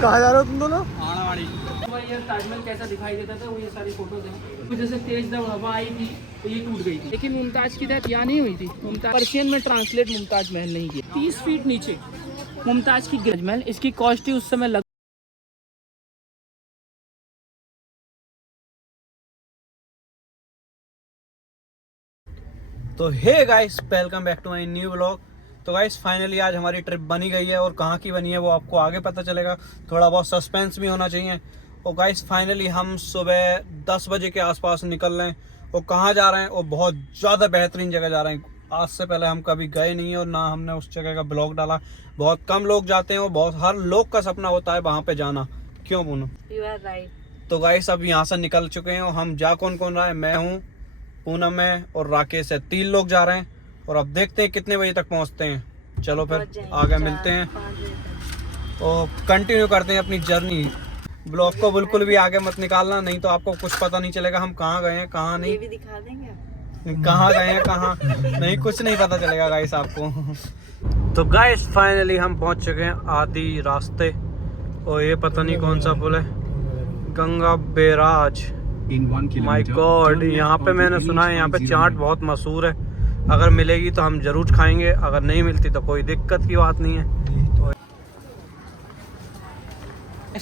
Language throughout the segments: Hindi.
कहाँ जा रहे हो तुम दोनों? आड़ावाड़ी। ये ताजमहल कैसा दिखाई देता था वो ये सारी फोटोज हैं। जैसे तेज जब हवा आई थी तो ये टूट गई थी, लेकिन मुमताज की डेथ यहाँ नहीं हुई थी। मुमताज पर्शियन में ट्रांसलेट मुमताज महल नहीं किया। 30 फीट नीचे मुमताज की ताजमहल, इसकी कॉस्ट ही उस समय लग। तो hey guys, welcome back to my new vlog. तो गाइस फाइनली आज हमारी ट्रिप बनी गई है और कहाँ की बनी है वो आपको आगे पता चलेगा। थोड़ा बहुत सस्पेंस भी होना चाहिए। और गाइस फाइनली हम सुबह 10 बजे के आसपास निकल रहे हैं। और कहाँ जा रहे हैं? और बहुत ज़्यादा बेहतरीन जगह जा रहे हैं। आज से पहले हम कभी गए नहीं और ना हमने उस जगह का ब्लॉग डाला। बहुत कम लोग जाते हैं और बहुत हर लोग का सपना होता है वहाँ पर जाना। क्यों पूनम? You are right. तो गाइस अब यहाँ से निकल चुके हैं और हम जा कौन रहा है? मैं हूँ, पूनम है और राकेश है। 3 लोग जा रहे हैं और अब देखते हैं कितने बजे तक पहुंचते हैं। चलो फिर आगे मिलते हैं और कंटिन्यू करते हैं अपनी जर्नी। ब्लॉग को बिल्कुल भी आगे मत निकालना, नहीं तो आपको कुछ पता नहीं चलेगा हम कहाँ गए हैं कहाँ नहीं। ये भी दिखा देंगे कहाँ गए हैं कहाँ नहीं, कुछ नहीं पता चलेगा गाइस आपको। तो गाइस फाइनली हम पहुंच चुके हैं आधी रास्ते। और ये पता नहीं कौन सा पुल है, गंगा बैराज। माय गॉड, यहाँ पे मैंने सुना है यहाँ पे चाट बहुत मशहूर है। अगर मिलेगी तो हम जरूर खाएंगे, अगर नहीं मिलती तो कोई दिक्कत की बात नहीं है।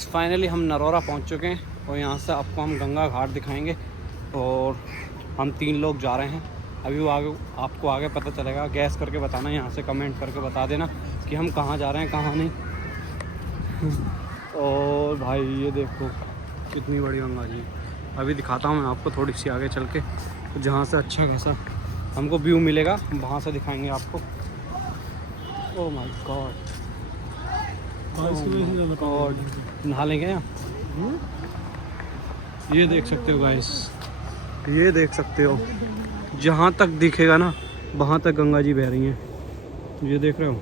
फाइनली हम नरोरा पहुँच चुके हैं और यहाँ से आपको हम गंगा घाट दिखाएंगे। और हम 3 लोग जा रहे हैं। अभी वो आगे आपको आगे पता चलेगा। गैस करके बताना, यहाँ से कमेंट करके बता देना कि हम कहाँ जा रहे हैं कहाँ नहीं। और भाई ये देखो कितनी बड़ी गंगा जी। अभी दिखाता हूँ मैं आपको थोड़ी सी आगे चल के, तो जहाँ से अच्छा खासा हमको व्यू मिलेगा वहाँ से दिखाएंगे आपको। ओह माय गॉड, नहा लेंगे यहाँ। ये देख सकते हो गाइस, ये देख सकते हो जहाँ तक दिखेगा ना वहाँ तक गंगा जी बह रही हैं। ये देख रहे हो,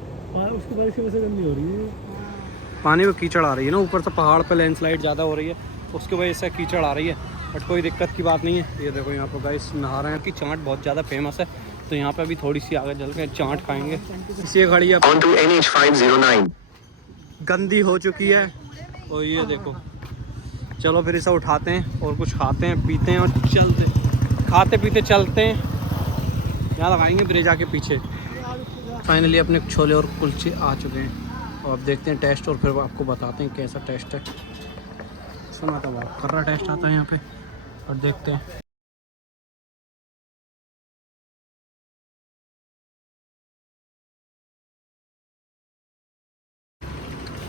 उसकी बारिश की वजह से गंदी हो रही है। पानी में कीचड़ आ रही है ना, ऊपर से पहाड़ पे लैंडस्लाइड ज़्यादा हो रही है, उसकी वजह से कीचड़ आ रही है। बट कोई दिक्कत की बात नहीं है। ये देखो यहाँ पर गाइस नहा रहे हैं कि चाट बहुत ज़्यादा फेमस है, तो यहाँ पे अभी थोड़ी सी आगे चल के चाट खाएंगे। इसी खड़ी है गंदी हो चुकी है। और ये देखो, चलो फिर इसे उठाते हैं और कुछ खाते हैं पीते हैं और चलते, खाते पीते चलते हैं। यहाँ लगाएंगे ब्रेजा के पीछे। फाइनली अपने छोले और कुलचे आ चुके हैं और अब देखते हैं टेस्ट और फिर आपको बताते हैं कैसा टेस्ट है। सुना था बहुत कर्रा टेस्ट आता है यहाँ पे, और देखते हैं।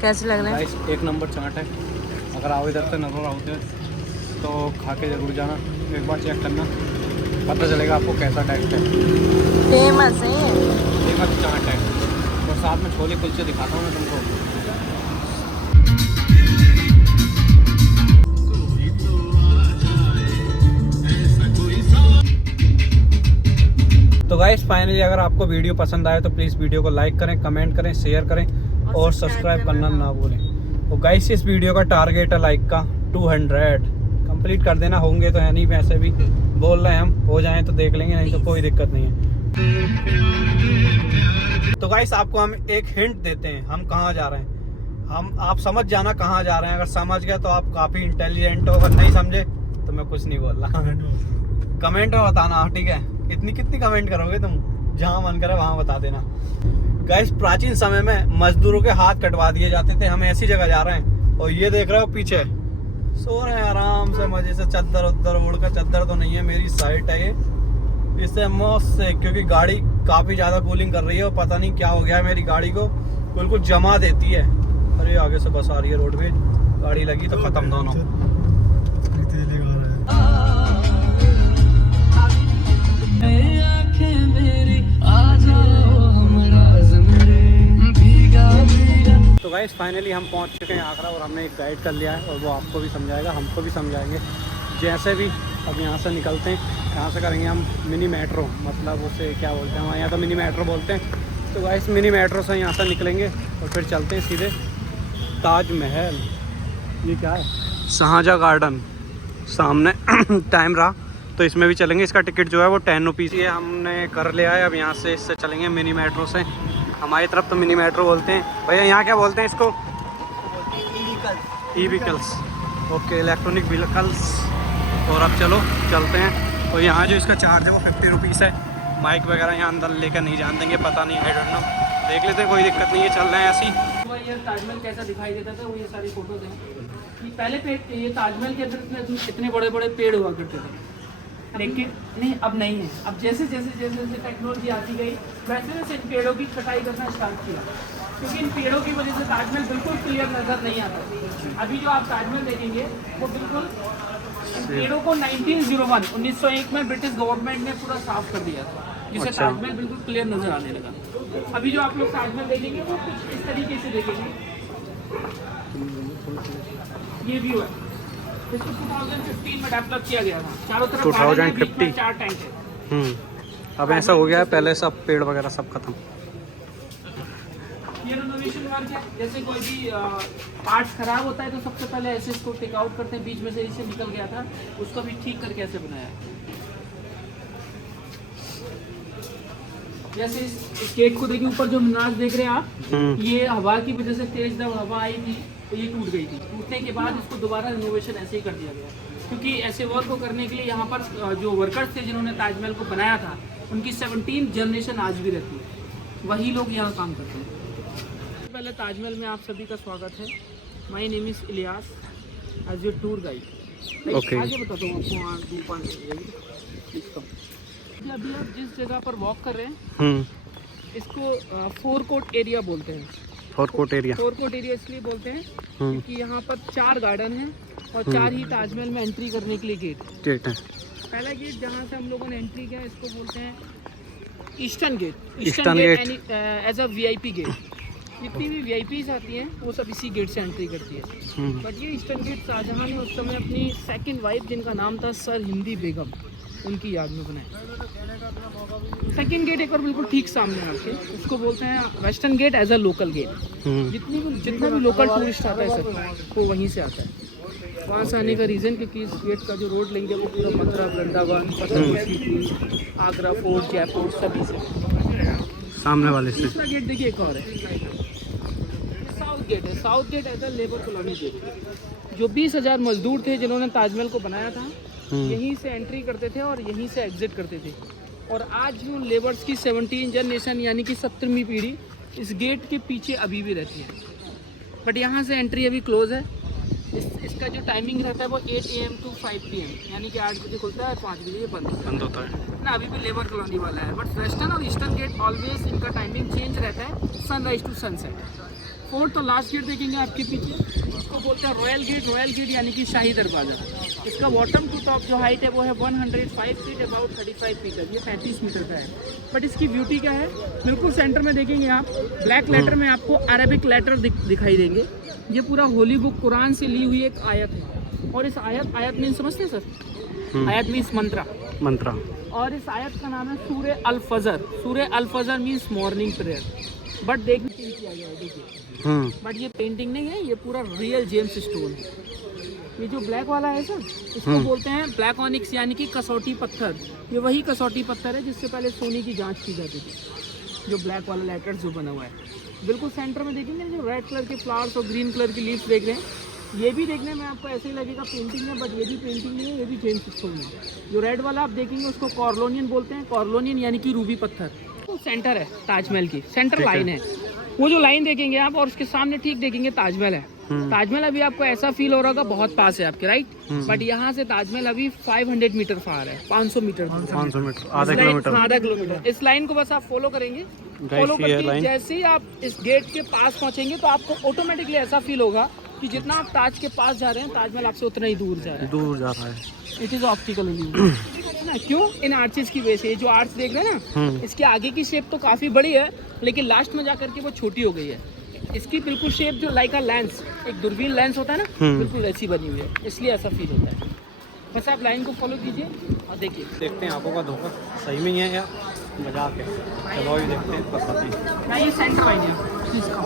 कैसे लग रहा है? गाइस एक नंबर चाट है। अगर आओ इधर से नजर आओते तो खा के ज़रूर जाना, एक बार चेक करना, पता चलेगा आपको कैसा टेस्ट है। फेमस है, फेमस चाट है। और साथ में छोले कुलचे दिखाता हूँ मैं तुमको। तो गाइस फाइनली अगर आपको वीडियो पसंद आए तो प्लीज़ वीडियो को लाइक करें, कमेंट करें, शेयर करें और सब्सक्राइब करना ना भूलें। तो गाइस इस वीडियो का टारगेट है लाइक का 200 कंप्लीट कर देना। होंगे तो है नहीं, वैसे भी बोल रहे हैं हम, हो जाएं तो देख लेंगे, नहीं तो कोई दिक्कत नहीं है। तो गाइस आपको हम एक हिंट देते हैं हम कहाँ जा रहे हैं। आप समझ जाना कहाँ जा रहे हैं। अगर समझ गए तो आप काफ़ी इंटेलिजेंट हो, अगर नहीं समझे तो मैं कुछ नहीं बोल रहा। कमेंट में बताना, ठीक है? कितनी कमेंट करोगे तुम? जहाँ मन करे वहाँ बता देना। गाइस प्राचीन समय में मजदूरों के हाथ कटवा दिए जाते थे। हम ऐसी जगह जा रहे हैं और ये देख रहे हो पीछे सो रहे हैं आराम से मजे से, चद्दर उद्दर ओढ़ कर। चद्दर तो नहीं है, मेरी साइट है ये, इससे मौत से, क्योंकि गाड़ी काफ़ी ज़्यादा कूलिंग कर रही है और पता नहीं क्या हो गया है मेरी गाड़ी को, बिल्कुल जमा देती है। अरे आगे से बस आ रही है रोड पे, गाड़ी लगी तो ख़त्म दोनों। तो गाइस फाइनली हम पहुंच चुके हैं आगरा और हमने एक गाइड कर लिया है और वो आपको भी समझाएगा, हमको भी समझाएंगे जैसे भी। अब यहाँ से निकलते हैं, यहाँ से करेंगे हम मिनी मेट्रो, मतलब उसे क्या बोलते हैं हमारे यहाँ तो मिनी मेट्रो बोलते हैं। तो गाइस मिनी मेट्रो से यहाँ से निकलेंगे और फिर चलते हैं सीधे ताजमहल। ये क्या है? शाहजहाँ गार्डन सामने टाइम रहा तो इसमें भी चलेंगे। इसका टिकट जो है वो 10 रुपीज़ ही है, हमने कर लिया है। अब यहाँ से इससे चलेंगे मिनी मेट्रो से। हमारी तरफ तो मिनी मेट्रो बोलते हैं, भैया यहाँ क्या बोलते हैं इसको? व्हीकल्स। Okay, electronic vehicles. और अब चलो चलते हैं। तो यहाँ जो इसका चार्ज है वो 50 रुपीज़ है। माइक वगैरह यहाँ अंदर लेकर नहीं जान देंगे, पता नहीं, आई डोंट नो। देख लेते हैं, कोई दिक्कत नहीं है, चल रहे हैं ऐसे ही। ये ताजमहल कैसा दिखाई देता था, वो ये सारी फोटोज हैं। कि पहले ये ताजमहल के अंदर इतने बड़े बड़े पेड़ हुआ करते थे, लेकिन नहीं, अब नहीं है। अब जैसे जैसे जैसे जैसे टेक्नोलॉजी आती गई वैसे वैसे इन पेड़ों की कटाई करना स्टार्ट किया, क्योंकि इन पेड़ों की वजह से ताजमहल बिल्कुल क्लियर नजर नहीं आता। अभी जो आप ताजमहल देखेंगे वो बिल्कुल इन पेड़ों को 1901 में ब्रिटिश गवर्नमेंट ने पूरा साफ कर दिया था, जिससे ताजमहल बिल्कुल क्लियर नजर आने लगा। अभी जो आप लोग ताजमहल देखेंगे वो कुछ इस तरीके से देखेंगे। ये व्यू है, इसको 2015 में डेवलप किया गया था। चारों तरफ 2050 4 टैंक है। अब ऐसा हो गया है, पहले सब पेड़ वगैरह सब खत्म। ये रिनोवेशन वर्क है। जैसे कोई भी पार्ट्स खराब होता है तो सबसे पहले ऐसे इसको टेक आउट करते हैं, बीच में से इसे निकल गया था, उसको भी ठीक करके ऐसे बनाया। जैसे इस गेट को देखिए, ऊपर जो मीनार देख रहे हैं आप, ये हवा की वजह से तेज जब हवा आई थी तो ये टूट गई थी। टूटने के बाद इसको दोबारा रिनोवेशन ऐसे ही कर दिया गया, क्योंकि ऐसे वर्क को करने के लिए यहाँ पर जो वर्कर्स थे जिन्होंने ताजमहल को बनाया था, उनकी 17 जनरेशन आज भी रहती है, वही लोग यहाँ काम करते हैं। पहले ताजमहल में आप सभी का स्वागत है। My name is Ilyas, as your tour guide. Okay, आगे बताता हूँ आपको। अभी आप जिस जगह पर वॉक कर रहे हैं इसको फोर कोर्ट एरिया बोलते हैं। फोर कोर्ट एरिया इसलिए बोलते हैं क्योंकि यहाँ पर 4 गार्डन हैं और 4 ही ताजमहल में एंट्री करने के लिए गेट है। पहला गेट जहाँ से हम लोगों ने एंट्री किया इसको बोलते हैं eastern gate as a VIP gate. जितनी भी VIPs आती हैं वो सब इसी गेट से एंट्री करती है। बट ये ईस्टर्न गेट शाहजहां ने उस समय अपनी सेकंड वाइफ, जिनका नाम था सर हिंदी बेगम, उनकी याद में बनाया। सेकंड गेट एक और बिल्कुल ठीक सामने है आपके, उसको बोलते हैं western gate as a local gate. जितना भी लोकल टूरिस्ट आता है सर वो वहीं से आता है। वहाँ से आने का रीज़न क्योंकि इस गेट का जो रोड लेंगे वो पूरा मथुरा, वृंदावन, आगरा फोर्ट, जयपुर सभी से सामने वाले से। दूसरा गेट देखिए एक और है, साउथ गेट है। South gate as a labour colony gate. जो 20,000 मजदूर थे जिन्होंने ताजमहल को बनाया था, यहीं से एंट्री करते थे और यहीं से एग्जिट करते थे। और आज भी उन लेबर्स की 17 जनरेशन यानी कि 17वीं पीढ़ी इस गेट के पीछे अभी भी रहती है। बट यहाँ से एंट्री अभी क्लोज है। इसका जो टाइमिंग रहता है वो 8 AM to 5 PM, यानी कि 8 बजे खुलता है, 5 बजे ये बंद होता है ना। अभी भी लेबर कॉलोनी वाला है। बट वेस्टर्न और ईस्टर्न गेट ऑलवेज इनका टाइमिंग चेंज रहता है, सनराइज टू सनसेट। फोर्थ और लास्ट गेट देखेंगे आपके पीछे, इसको बोलते हैं रॉयल गेट यानी कि शाही दरवाज़ा। इसका बॉटम टू टॉप जो हाइट है वो है 105 फीट, अबाउट 35 मीटर, ये 35 मीटर का है। बट इसकी ब्यूटी क्या है, बिल्कुल सेंटर में देखेंगे आप, ब्लैक लेटर में आपको अरेबिक लेटर दिखाई देंगे। ये पूरा होली बुक कुरान से ली हुई एक आयत है। और इस आयत मीन समझते हैं सर? आयत मीन्स मंत्रा। और इस आयत का नाम है सूरे अल फजर मीन्स मॉर्निंग प्रेयर। बट देखने किया गया है, देखिए। बट ये पेंटिंग नहीं है, ये पूरा रियल जेम्स स्टोन है। ये जो ब्लैक वाला है सर, इसको बोलते हैं ब्लैक ऑनिक्स यानी कि कसौटी पत्थर। ये वही कसौटी पत्थर है जिससे पहले सोने की जांच की जाती थी। जो ब्लैक वाला लेटर्स जो बना हुआ है, बिल्कुल सेंटर में देखेंगे जो रेड कलर के फ्लावर्स और ग्रीन कलर की लीव्स देख रहे हैं, ये भी देखने में आपको ऐसे ही लगेगा पेंटिंग है, बट ये भी पेंटिंग नहीं है, ये भी जेम्स स्टोन है। जो रेड वाला आप देखेंगे उसको कॉर्लोनियन बोलते हैं। कॉर्लोनियन यानी कि रूबी पत्थर। तो सेंटर है ताजमहल की, सेंटर लाइन है। वो जो लाइन देखेंगे आप और उसके सामने ठीक देखेंगे ताजमहल है। ताजमहल अभी आपको ऐसा फील हो रहा होगा बहुत पास है आपके, राइट? बट यहाँ से ताजमहल अभी 500 मीटर फार है, 500 मीटर, आधा किलोमीटर। इस लाइन को बस आप फॉलो करेंगे, फॉलो करके जैसे ही आप इस गेट के पास पहुँचेंगे तो आपको ऑटोमेटिकली ऐसा फील होगा कि जितना आप ताज के पास जा रहे हैं, ताजमहल आपसे उतना ही दूर जा रहा है। इट इज ऑप्टिकल ना, क्यों? इन आर्चेस की वजह से। ये जो आर्च देख रहे हैं ना, इसके आगे की शेप तो काफी बड़ी है, लेकिन लास्ट में जाकर के वो छोटी हो गई है। इसकी बिल्कुल शेप जो लाइक अ लेंस, एक दूरबीन लेंस होता है ना, बिल्कुल ऐसी बनी हुई है, इसलिए ऐसा फील होता है। बस आप लाइन को फॉलो कीजिए और देखिए। देखते हैं आंखों का धोखा सही में ही है या मजाक है। चलो अभी देखते हैं, बताते हैं। ये सेंटर लाइन है, please come,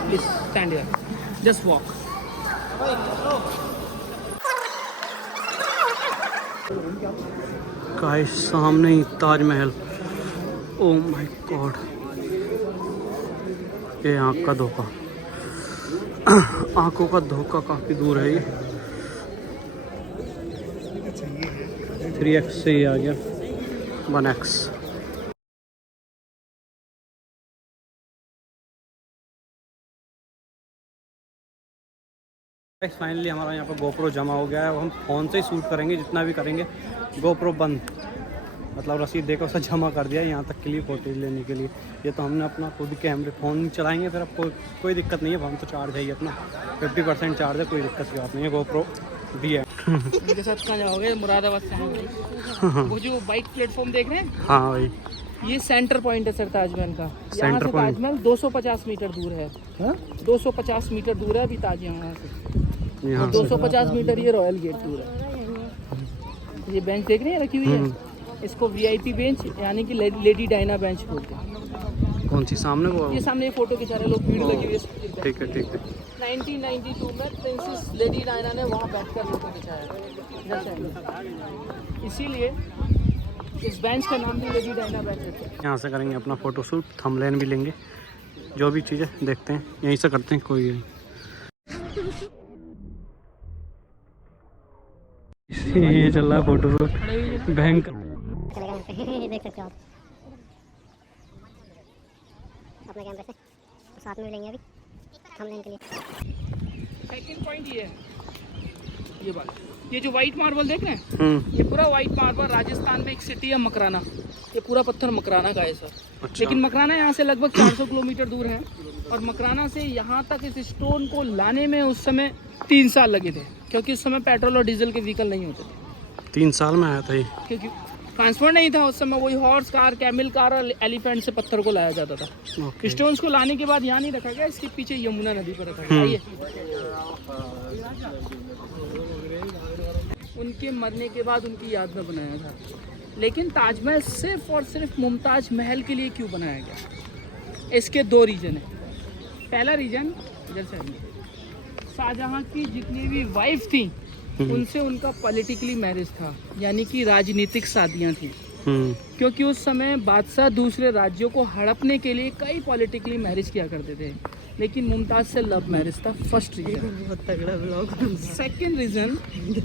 please stand here, just walk. Guys सामने ही ताजमहल। ओह माय गॉड, ये आँख का धोखा। आंखों का धोखा काफ़ी दूर है ये। 3x से ही आ गया 1x। फाइनली हमारा यहाँ पर गोप्रो जमा हो गया है। हम फ़ोन से ही शूट करेंगे, जितना भी करेंगे। गोप्रो बंद, मतलब रसीद देकर उसे जमा कर दिया यहाँ तक के लिए फोटेज लेने के लिए। ये तो हमने अपना खुद कैमरे फ़ोन चलाएंगे, फिर अब कोई दिक्कत नहीं है। हम तो चार्ज है ही अपना 50% चार्ज है, कोई दिक्कत की बात नहीं है। गोप्रो भी है। उनके साथ कहाँ जाओगे? मुरादाबाद से आएंगे। वो जो बाइक प्लेटफॉर्म देख रहे हैं, हाँ भाई, ये सेंटर पॉइंट है सर ताजमहल का। यहाँ सेंटर से पॉइंट। ताजमहल 250 मीटर दूर है। 250 मीटर दूर है अभी ताज यहाँ से। यहाँ से 250 मीटर ये रॉयल गेट दूर है। ये बेंच देख रहे हैं रखी हुई है, इसको वीआईपी बेंच यानी कि लेडी डायना बेंच बोलते हैं। कौन सी सामने वो? ये सामने फोटो खिंचा रहे लोग, भीड़ लगी हुई है। ठीक है ठीक है। 1992 में प्रिंसेस लेडी डायना ने वहाँ बैठकर फोटो खिंचाया, इसीलिए इस बेंच का नाम भी लेडी डायना बेंच है। यहाँ से करेंगे अपना फ़ोटो शूट, थंबनेल भी लेंगे, जो भी चीज़ें देखते हैं यहीं से करते हैं। कोई ये चल रहा है फोटो शूट बैंक। देख सकते हो आप अपने कैमरे से, साथ में लेंगे अभी थंबनेल के लिए। सेकंड पॉइंट ये है, ये बात, ये जो वाइट मार्बल देख रहे हैं, ये पूरा वाइट मार्बल राजस्थान में एक सिटी है मकराना। ये पूरा पत्थर मकराना का है सर। अच्छा। लेकिन मकराना यहाँ से लगभग 400 किलोमीटर दूर है, और मकराना से यहाँ तक इस स्टोन को लाने में उस समय 3 साल लगे थे, क्योंकि उस समय पेट्रोल और डीजल के व्हीकल नहीं होते थे। 3 साल में आया था ये? क्योंकि ट्रांसपोर्ट नहीं था उस समय, वही हॉर्स कार, कैमल कार और एलिफेंट से पत्थर को लाया जाता था। स्टोन्स को लाने के बाद यहाँ नहीं रखा गया, इसके पीछे यमुना नदी पर रखा गया। उनके मरने के बाद उनकी याद में बनाया था। लेकिन ताजमहल सिर्फ और सिर्फ मुमताज महल के लिए क्यों बनाया गया? इसके 2 रीज़न है। पहला रीज़न, जैसे शाहजहां की जितनी भी वाइफ थी उनसे उनका पॉलिटिकली मैरिज था, यानी कि राजनीतिक शादियां थी। क्योंकि उस समय बादशाह दूसरे राज्यों को हड़पने के लिए कई पॉलिटिकली मैरिज किया करते थे, लेकिन मुमताज से लव मैरिज था। First reason. बहुत तगड़ा ब्लॉग। सेकंड रीजन,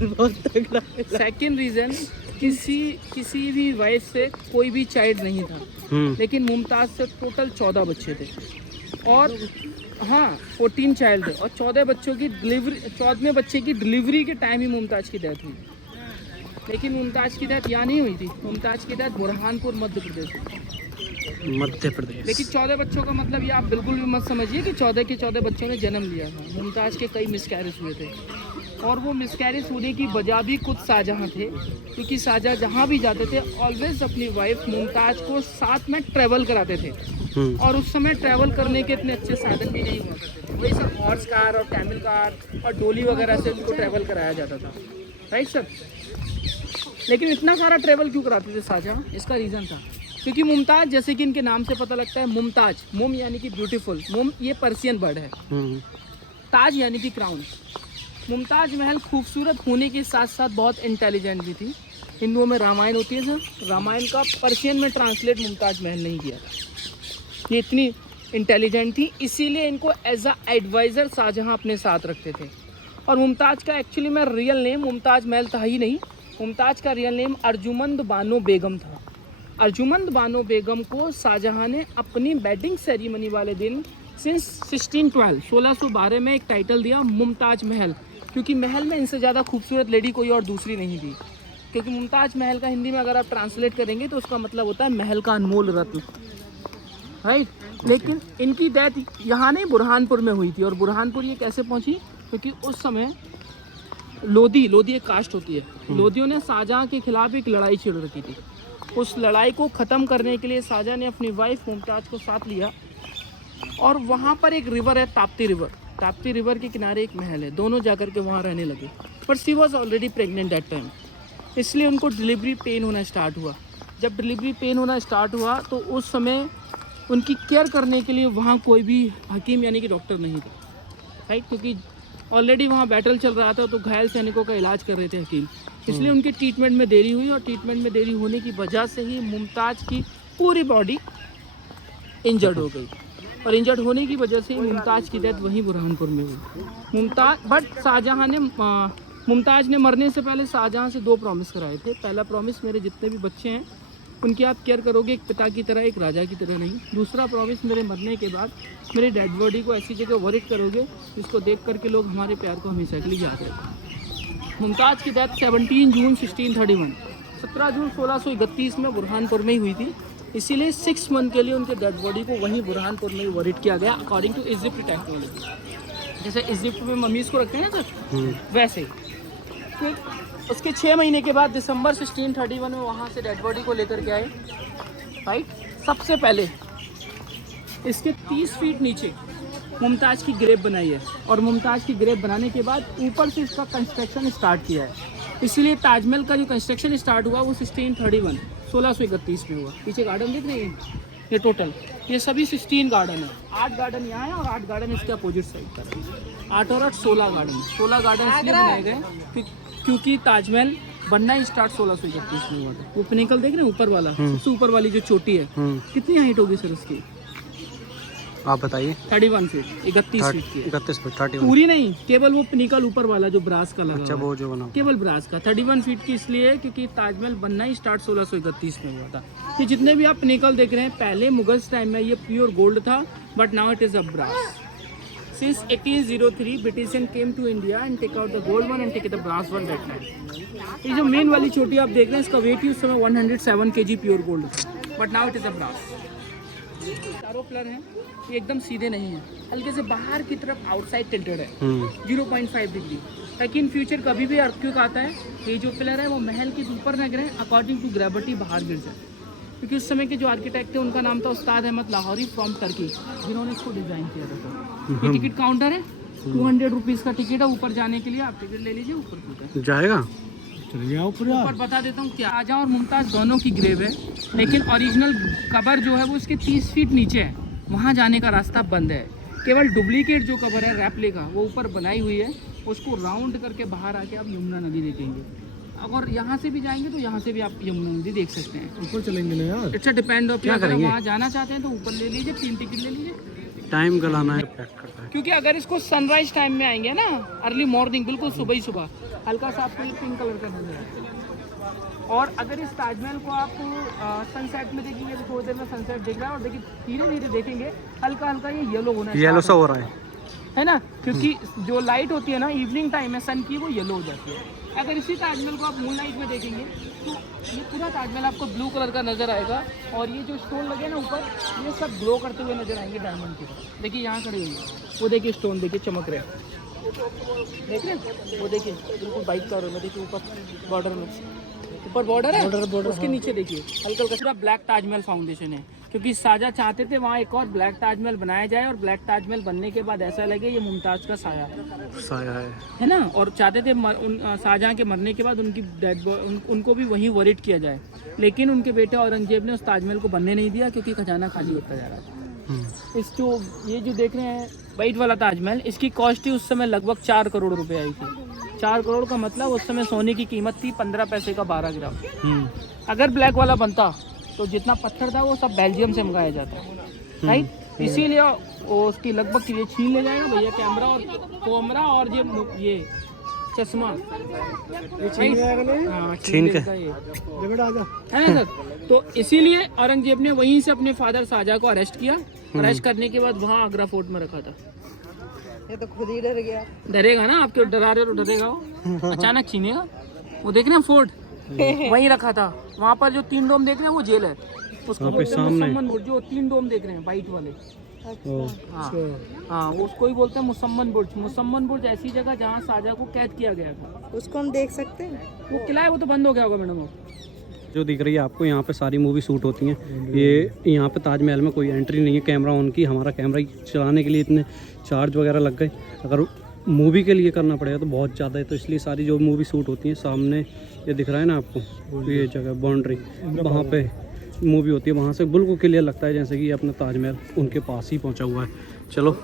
बहुत तगड़ा। सेकंड रीजन, किसी भी वाइफ से कोई भी चाइल्ड नहीं था, लेकिन मुमताज से टोटल 14 बच्चे थे। और हाँ, 14 चाइल्ड थे, और 14 बच्चों की डिलीवरी, 14वें बच्चे की डिलीवरी के टाइम ही मुमताज की डेथ हुई। लेकिन मुमताज की डेथ यहाँ नहीं हुई थी, मुमताज की डेथ बुरहानपुर मध्य प्रदेश में। लेकिन 14 बच्चों का मतलब ये आप बिल्कुल भी मत समझिए कि 14 के 14 बच्चों ने जन्म लिया था। मुमताज के कई मिसकैरेज हुए थे, और वो मिसकैरेज होने की वजह भी खुद शाहजहां थे, क्योंकि शाहजहां जहाँ भी जाते थे ऑलवेज अपनी वाइफ मुमताज को साथ में ट्रैवल कराते थे। और उस समय ट्रैवल करने के इतने अच्छे साधन भी नहीं हुआ करते थे, वही सब हॉर्स कार और कैमल कार और डोली वगैरह से उनको ट्रैवल कराया जाता था, राइट सर। लेकिन इतना सारा ट्रैवल क्यों कराते थे शाहजहां? इसका रीज़न था क्योंकि मुमताज, जैसे कि इनके नाम से पता लगता है, मुमताज, मुम यानी कि ब्यूटीफुल, मुम ये पर्शियन वर्ड है, ताज यानी कि क्राउन। मुमताज महल खूबसूरत होने के साथ साथ बहुत इंटेलिजेंट भी थी। हिंदुओं में रामायण होती है सर, रामायण का पर्शियन में ट्रांसलेट मुमताज महल नहीं किया था। ये इतनी इंटेलिजेंट थी, इसीलिए इनको एज अ एडवाइज़र शाहजहां अपने साथ रखते थे। और मुमताज़ का एक्चुअली में रियल नेम मुमताज़ महल था ही नहीं, मुमताज़ का रियल नेम अर्जुमंद बानो बेगम था। अर्जुमंद बानो बेगम को शाहजहां ने अपनी वेडिंग सेरेमनी वाले दिन सिंस 1612 में एक टाइटल दिया, मुमताज महल, क्योंकि महल में इनसे ज़्यादा खूबसूरत लेडी कोई और दूसरी नहीं थी। क्योंकि मुमताज महल का हिंदी में अगर आप ट्रांसलेट करेंगे तो उसका मतलब होता है महल का अनमोल रत्न, राइट। लेकिन इनकी डेथ यहाँ नहीं, बुरहानपुर में हुई थी। और बुरहानपुर ये कैसे पहुँची? क्योंकि उस समय लोधी एक कास्ट होती है, लोधियों ने शाहजहां के खिलाफ एक लड़ाई छिड़ रखी थी। उस लड़ाई को ख़त्म करने के लिए शाहजहां ने अपनी वाइफ मुमताज़ को साथ लिया, और वहाँ पर एक रिवर है ताप्ती रिवर, ताप्ती रिवर के किनारे एक महल है, दोनों जाकर के वहाँ रहने लगे। पर she was already pregnant that time, इसलिए उनको डिलीवरी पेन होना स्टार्ट हुआ। जब डिलीवरी पेन होना स्टार्ट हुआ तो उस समय उनकी केयर करने के लिए वहाँ कोई भी हकीम यानी कि डॉक्टर नहीं थे, राइट, क्योंकि ऑलरेडी वहाँ बैटल चल रहा था, तो घायल सैनिकों का इलाज कर रहे थे हकीम, इसलिए उनकी ट्रीटमेंट में देरी हुई। और ट्रीटमेंट में देरी होने की वजह से ही मुमताज़ की पूरी बॉडी इंजर्ड हो गई। और इंजर्ड होने की वजह से मुमताज़ की डेथ वहीं बुरहानपुर में हुई। शाहजहाँ ने मुमताज़ ने मरने से पहले शाहजहाँ से 2 प्रॉमिस कराए थे। पहला प्रॉमिस, मेरे जितने भी बच्चे हैं उनकी आप केयर करोगे एक पिता की तरह, एक राजा की तरह नहीं। दूसरा प्रॉमिस, मेरे मरने के बाद मेरे डेड बॉडी को ऐसी जगह वरित करोगे जिसको देख करके लोग हमारे प्यार को हमेशा के लिए याद रखें। मुमताज़ की डेथ 17 जून 1631, 17 जून 1631 में बुरहानपुर में ही हुई थी। इसीलिए 6 मंथ के लिए उनके डेड बॉडी को वहीं बुरहानपुर में वरित किया गया, अकॉर्डिंग टू इजिप्ट टेक्नोलॉजी। जैसे इजिप्ट में ममीज़ को रखते हैं ना सर, वैसे ही। फिर उसके 6 महीने के बाद दिसंबर 1631 में वहाँ से डेड बॉडी को लेकर के आए, राइट। सबसे पहले इसके 30 फीट नीचे मुमताज़ की ग्रेव बनाई है, और मुमताज़ की ग्रेव बनाने के बाद ऊपर से इसका कंस्ट्रक्शन स्टार्ट किया है। इसीलिए ताजमहल का जो कंस्ट्रक्शन स्टार्ट हुआ वो 1631 1631 में हुआ। पीछे गार्डन देख रहे हैं, ये टोटल ये सभी 16 गार्डन है। 8 गार्डन यहाँ है और 8 गार्डन इसके अपोजिट साइड पर है। 8 और 8 16 गार्डन। 16 गार्डन इसलिए बनाए गए क्योंकि ताजमहल बनना ही स्टार्ट 1631 में हुआ था। वो पिनेकल देख रहे हैं ऊपर वाला, सबसे ऊपर वाली जो चोटी है, कितनी हाइट होगी सर उसकी? आप बताइए। 31 फीट, 31 फीट की। 31 फीट, 31 पूरी नहीं, केवल वो पिनिकल ऊपर वाला जो ब्रास का लगा। अच्छा, वो जो बना केवल ब्रास का। 31 फीट की इसलिए क्योंकि ताजमहल बनना ही स्टार्ट 1631 में हुआ था। ये जितने भी आप पिनिकल देख रहे हैं, पहले मुगल्स टाइम में ये प्योर गोल्ड था, but now it is a brass. Since 1803, Britishan came to India and take out the gold one and take the brass one that time. ये जो मेन वाली चोटी आप देख रहे हैं, इसका वेट ही उस समय 107 kg प्योर गोल्ड था, but now it is a brass. चारों पिलर हैं, ये एकदम सीधे नहीं है, हल्के से बाहर की तरफ आउटसाइड टिल्टेड है 0.5 डिग्री, ताकि इन फ्यूचर कभी भी अर्थक्वेक आता है ये जो पिलर है वो महल के ऊपर न गिरे, अकॉर्डिंग टू ग्रेविटी बाहर गिर जाए। क्योंकि उस समय के जो आर्किटेक्ट थे उनका नाम था उस्ताद अहमद लाहौरी फ्रॉम टर्की, जिन्होंने इसको डिज़ाइन किया था। ये टिकट काउंटर है, 200 रुपीज़ का टिकट है ऊपर जाने के लिए। आप टिकट ले लीजिए, ऊपर जाएगा। ऊपर बता देता हूँ क्या, शाहजहाँ और मुमताज़ दोनों की ग्रेव है, लेकिन ओरिजिनल कबर जो है वो इसके 30 फीट नीचे है, वहाँ जाने का रास्ता बंद है। केवल डुप्लीकेट जो कबर है रेप्लिका वो ऊपर बनाई हुई है, उसको राउंड करके बाहर आके आप यमुना नदी देखेंगे। अगर यहाँ से भी जाएंगे तो यहाँ से भी आप यमुना नदी देख सकते हैं। ऊपर चलेंगे ना यार, अच्छा डिपेंड ऑफ, क्या करेंगे? वहाँ जाना चाहते हैं तो ऊपर ले लीजिए, 3 टिकट ले लीजिए। टाइम गलाना है, पैक करता है। क्योंकि अगर इसको सनराइज टाइम में आएंगे ना, अर्ली मॉर्निंग, बिल्कुल सुबह ही सुबह, हल्का सा आपको पिंक कलर का नजर आएगा। और अगर इस ताजमहल को आप सनसेट में देखेंगे तो थोड़ी देर में सनसेट दिख रहा है, और देखिए धीरे धीरे देखेंगे हल्का हल्का ये येलो होना येलो सा हो रहा है ना, क्योंकि जो लाइट होती है ना इवनिंग टाइम में सन की, वो येलो हो जाती है। अगर इसी ताजमहल को आप मून लाइट में देखेंगे तो ये पूरा ताजमहल आपको ब्लू कलर का नजर आएगा, और ये जो स्टोन लगे ना ऊपर, ये सब ग्लो करते हुए नजर आएंगे डायमंड की तरह। देखिए यहाँ खड़े हुए, वो देखिए स्टोन देखिए चमक रहे हैं, देख रहे हैं, वो देखिए बिल्कुल वाइट कलर में, देखिए ऊपर बॉर्डर में, ऊपर बॉर्डर है, उसके नीचे देखिए हल्का हल्का पूरा ब्लैक ताजमहल फाउंडेशन है। क्योंकि शाहजहाँ चाहते थे वहाँ एक और ब्लैक ताजमहल बनाया जाए, और ब्लैक ताजमहल बनने के बाद ऐसा लगे ये मुमताज़ का साया है ना, और चाहते थे शाहजहाँ के मरने के बाद उनकी उनको भी वहीं वरिट किया जाए, लेकिन उनके बेटे औरंगजेब ने उस ताजमहल को बनने नहीं दिया क्योंकि खजाना खाली होता जा रहा था। इस जो ये जो देख रहे हैं वाइट वाला ताजमहल, इसकी कॉस्ट ही उस समय लगभग 4 करोड़ रुपए आई थी। 4 करोड़ का मतलब उस समय सोने की कीमत थी 15 पैसे का 12 ग्राम। अगर ब्लैक वाला बनता तो जितना पत्थर था वो सब बेल्जियम से मंगाया जाता, राइट। इसीलिए उसकी लगभग ये छीन ले जाएगा भैया, कैमरा और ये चश्मा छीन के है ना सर। तो इसीलिए औरंगजेब ने वहीं से अपने फादर शाहजहाँ को अरेस्ट किया। अरेस्ट करने के बाद वहाँ आगरा फोर्ट में रखा था। ये तो खुद ही डर गया। डरेगा ना, आपके डरा रहे हो, डरेगा वो अचानक छीनेगा। वो देख रहे हैं फोर्ट, वहीं रखा था। वहाँ पर जो 3 डोम देख रहे हैं वो जेल है, उसको बोलते हैं मुसम्मन बुर्ज। जो 3 डोम देख रहे हैं वाइट वाले, हाँ उसको ही बोलते हैं मुसम्मन बुर्ज। मुसम्मन बुर्ज ऐसी जगह जहाँ शाहजहाँ को कैद किया गया था। उसको हम देख सकते हैं? वो किला है, वो तो बंद हो गया होगा मैडम। जो दिख रही है आपको, यहाँ पे सारी मूवी शूट होती हैं। ये यहाँ पे ताजमहल में कोई एंट्री नहीं है कैमरा ऑन की। हमारा कैमरा चलाने के लिए इतने चार्ज वगैरह लग गए, अगर मूवी के लिए करना पड़ेगा तो बहुत ज़्यादा है। तो इसलिए सारी जो मूवी शूट होती है सामने ये दिख रहा है ना आपको, तो ये जगह बाउंड्री, वहाँ पे मूवी होती है। वहाँ से बिल्कुल क्लियर लगता है जैसे कि ये अपना ताजमहल उनके पास ही पहुँचा हुआ है। चलो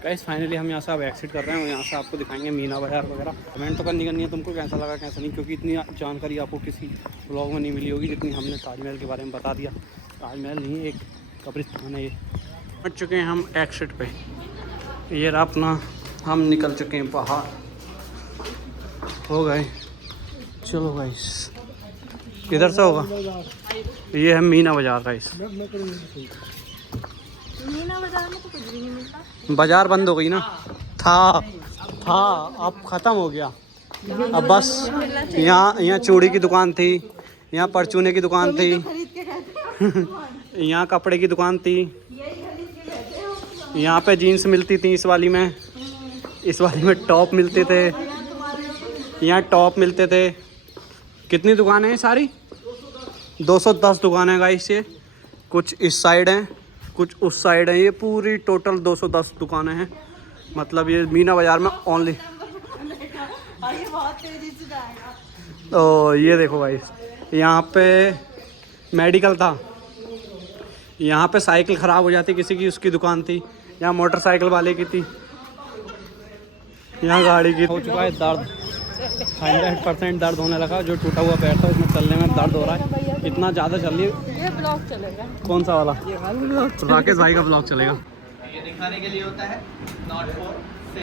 गाइस फाइनली हम यहाँ से अब एक्सिट कर रहे हैं और यहाँ से आपको दिखाएंगे मीना बाजार वगैरह। कमेंट तो करनी है तुमको कैसा लगा कैसा नहीं, क्योंकि इतनी जानकारी आपको किसी ब्लॉग में नहीं मिली होगी जितनी हमने ताजमहल के बारे में बता दिया। ताजमहल नहीं, एक कब्रिस्तान है ये। पहुँच चुके हैं हम एक्सिट पे, ये रहा अपना, हम निकल चुके हैं बाहर हो गए। चलो गाइस इधर से होगा, ये है मीना बाजार गाइस। मीना बाजार में तो कुछ भी नहीं मिलता। बाजार बंद हो गई ना, था अब ख़त्म हो गया। अब बस यहाँ चूड़ी की दुकान थी, यहाँ परचूने की दुकान थी, यहाँ कपड़े की दुकान थी, यहाँ पे जीन्स मिलती थी इस वाली में टॉप मिलते थे, यहाँ टॉप मिलते थे। कितनी दुकानें हैं सारी? 210 दुकानें गाइस। ये कुछ इस साइड हैं, कुछ उस साइड हैं, ये पूरी टोटल 210 दुकानें हैं। मतलब ये मीना बाज़ार में ओनली। तो ये देखो गाइस, यहाँ पे मेडिकल था, यहाँ पे साइकिल ख़राब हो जाती किसी की, उसकी दुकान थी। यहाँ मोटरसाइकिल वाले की थी, यहाँ गाड़ी की। हो चुका है दर्द, 100% दर्द होने लगा। जो टूटा हुआ पैर था इसमें चलने में दर्द हो रहा है, इतना ज़्यादा चल रही है। ये ब्लॉग चलेगा। कौन सा वाला? ये वाला ब्लॉग। राकेश भाई का ब्लॉग चलेगा। ये दिखाने के लिए होता है, नॉट फॉर